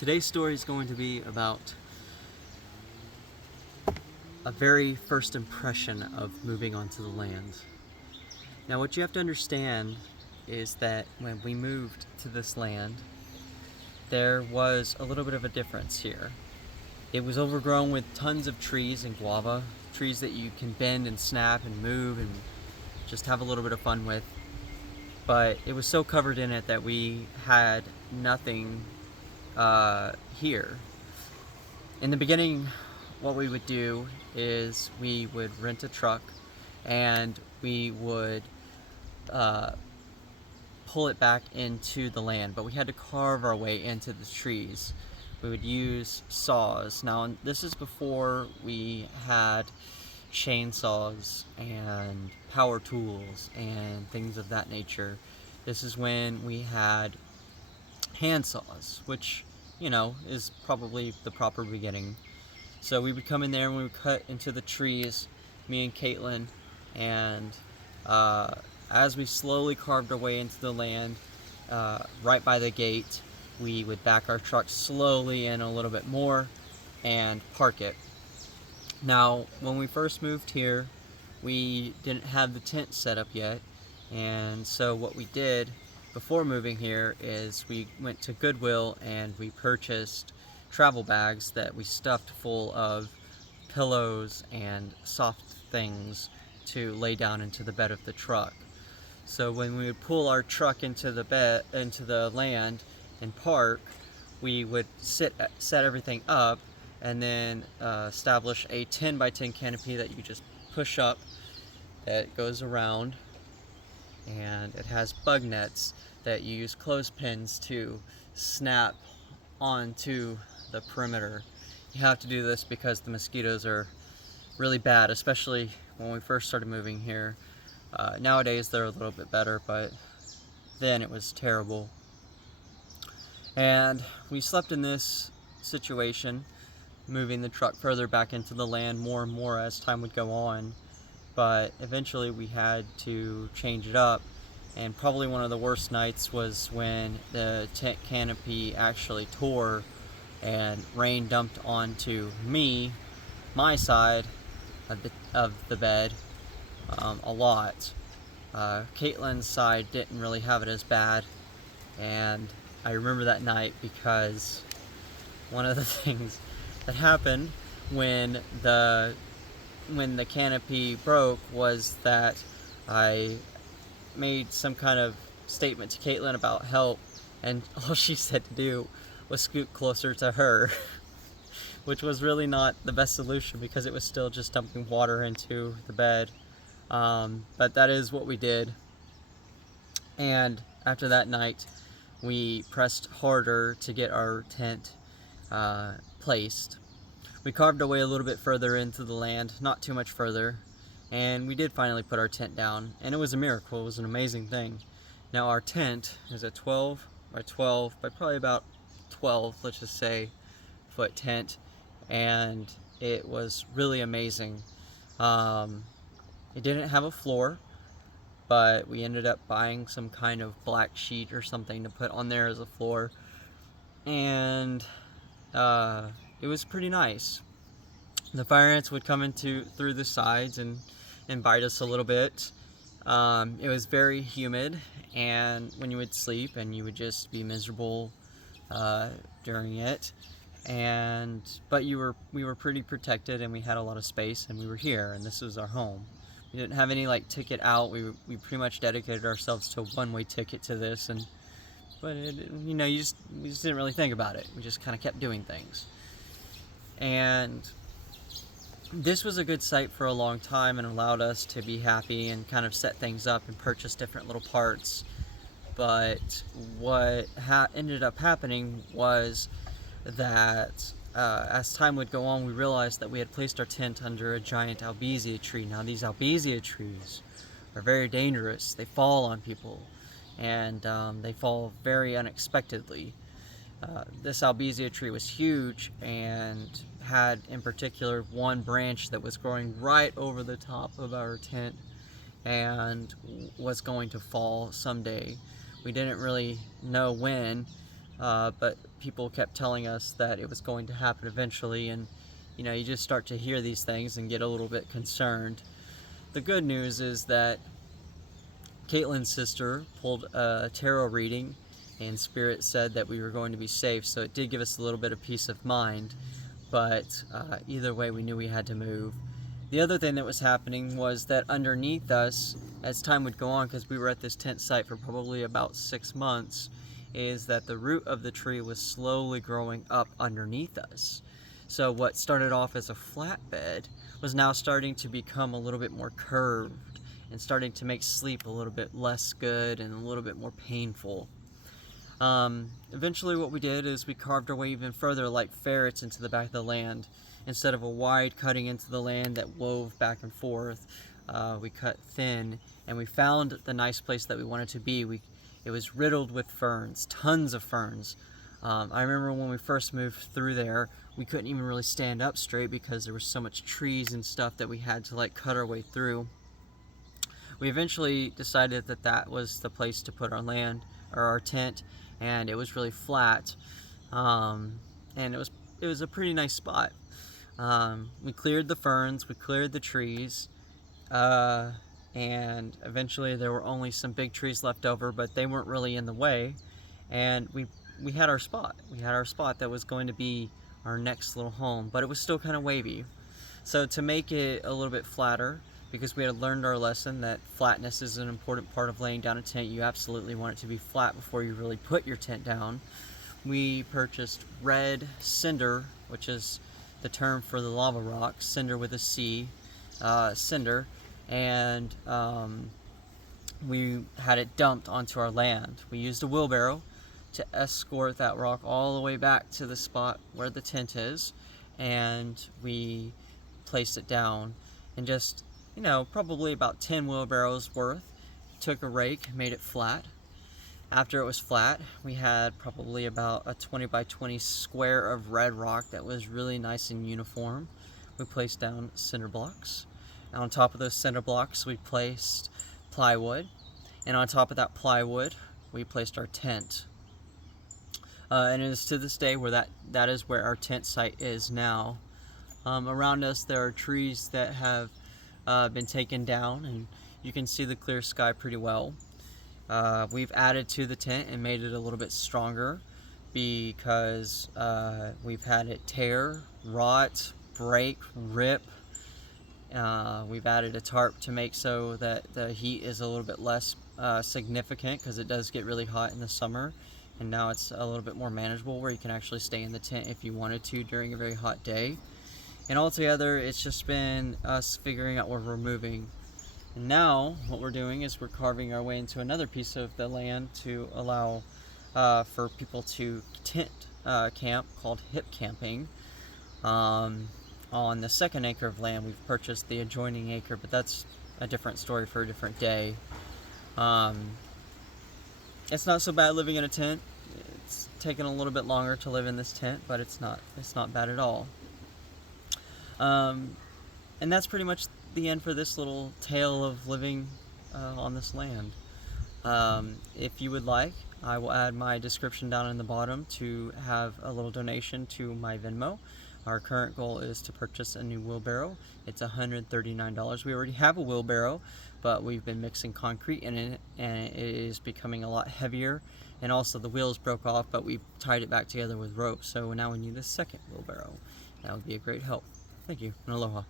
Today's story is going to be about a very first impression of moving onto the land. Now, what you have to understand is that when we moved to this land, there was a little bit of a difference here. It was overgrown with tons of trees and guava, trees that you can bend and snap and move and just have a little bit of fun with. But it was so covered in it that we had nothing here. In the beginning, what we would do is we would rent a truck and we would pull it back into the land, but we had to carve our way into the trees. We would use saws. Now, this is before we had chainsaws and power tools and things of that nature. This is when we had hand saws, which, is probably the proper beginning. So we would come in there and we would cut into the trees, me and Caitlin, and as we slowly carved our way into the land, right by the gate, we would back our truck slowly in a little bit more and park it. Now, when we first moved here, we didn't have the tent set up yet, and so what we did before moving here is we went to Goodwill and we purchased travel bags that we stuffed full of pillows and soft things to lay down into the bed of the truck. So when we would pull our truck into the land and park, we would set everything up and then establish a 10 by 10 canopy that you just push up. It goes around, and it has bug nets that you use clothespins to snap onto the perimeter. You have to do this because the mosquitoes are really bad, especially when we first started moving here. Nowadays they're a little bit better, but then it was terrible. And we slept in this situation, moving the truck further back into the land more and more as time would go on. But eventually we had to change it up, and probably one of the worst nights was when the tent canopy actually tore and rain dumped onto me, my side of the bed, a lot. Caitlin's side didn't really have it as bad, and I remember that night because one of the things that happened when the canopy broke was that I made some kind of statement to Caitlin about help, and all she said to do was scoot closer to her, which was really not the best solution because it was still just dumping water into the bed. But that is what we did. And after that night, we pressed harder to get our tent placed. We carved our way a little bit further into the land, not too much further, and we did finally put our tent down, and it was a miracle. It was an amazing thing. Now, our tent is a 12 by 12 by probably about 12, let's just say, foot tent, and it was really amazing. It didn't have a floor, but we ended up buying some kind of black sheet or something to put on there as a floor, and it was pretty nice. The fire ants would come through the sides and bite us a little bit. It was very humid, and when you would sleep, and you would just be miserable during it. But we were pretty protected, and we had a lot of space, and we were here, and this was our home. We didn't have any ticket out. We pretty much dedicated ourselves to a one-way ticket to this, but we just didn't really think about it. We just kind of kept doing things, and this was a good site for a long time and allowed us to be happy and kind of set things up and purchase different little parts. But what ended up happening was that as time would go on, we realized that we had placed our tent under a giant albizia tree. Now, these albizia trees are very dangerous. They fall on people, and they fall very unexpectedly. This albizia tree was huge and had in particular one branch that was growing right over the top of our tent and was going to fall someday. We didn't really know when, but people kept telling us that it was going to happen eventually, and you know, you just start to hear these things and get a little bit concerned. The good news is that Caitlin's sister pulled a tarot reading, and Spirit said that we were going to be safe, so it did give us a little bit of peace of mind. But either way, we knew we had to move. The other thing that was happening was that underneath us, as time would go on, because we were at this tent site for probably about 6 months, is that the root of the tree was slowly growing up underneath us. So what started off as a flatbed was now starting to become a little bit more curved and starting to make sleep a little bit less good and a little bit more painful. Eventually what we did is we carved our way even further like ferrets into the back of the land. Instead of a wide cutting into the land that wove back and forth, we cut thin, and we found the nice place that we wanted to be. It was riddled with ferns, tons of ferns. I remember when we first moved through there, we couldn't even really stand up straight because there was so much trees and stuff that we had to like cut our way through. We eventually decided that that was the place to put our land or our tent, and it was really flat, and it was a pretty nice spot. We cleared the ferns, we cleared the trees, and eventually there were only some big trees left over, but they weren't really in the way, and we had our spot. We had our spot that was going to be our next little home, but it was still kind of wavy. So to make it a little bit flatter, because we had learned our lesson that flatness is an important part of laying down a tent, you absolutely want it to be flat before you really put your tent down, we purchased red cinder, which is the term for the lava rock, cinder with a C, cinder, and we had it dumped onto our land. We used a wheelbarrow to escort that rock all the way back to the spot where the tent is, and we placed it down, and just, you know, probably about 10 wheelbarrows worth, took a rake, made it flat. After it was flat, we had probably about a 20 by 20 square of red rock that was really nice and uniform. We placed down cinder blocks. And on top of those cinder blocks, we placed plywood. And on top of that plywood, we placed our tent. And it is to this day where that is where our tent site is now. Around us, there are trees that have been taken down, and you can see the clear sky pretty well. We've added to the tent and made it a little bit stronger because we've had it tear, rot, break, rip. We've added a tarp to make so that the heat is a little bit less significant, because it does get really hot in the summer, and now it's a little bit more manageable where you can actually stay in the tent if you wanted to during a very hot day. And altogether, it's just been us figuring out where we're moving. And now what we're doing is we're carving our way into another piece of the land to allow for people to tent camp, called hip camping. On the second acre of land, we've purchased the adjoining acre, but that's a different story for a different day. It's not so bad living in a tent. It's taken a little bit longer to live in this tent, but it's not bad at all. And that's pretty much the end for this little tale of living on this land. If you would like, I will add my description down in the bottom to have a little donation to my Venmo. Our current goal is to purchase a new wheelbarrow. It's $139. We already have a wheelbarrow, but we've been mixing concrete in it, and it is becoming a lot heavier. And also the wheels broke off, but we tied it back together with rope. So now we need a second wheelbarrow. That would be a great help. Thank you, and aloha.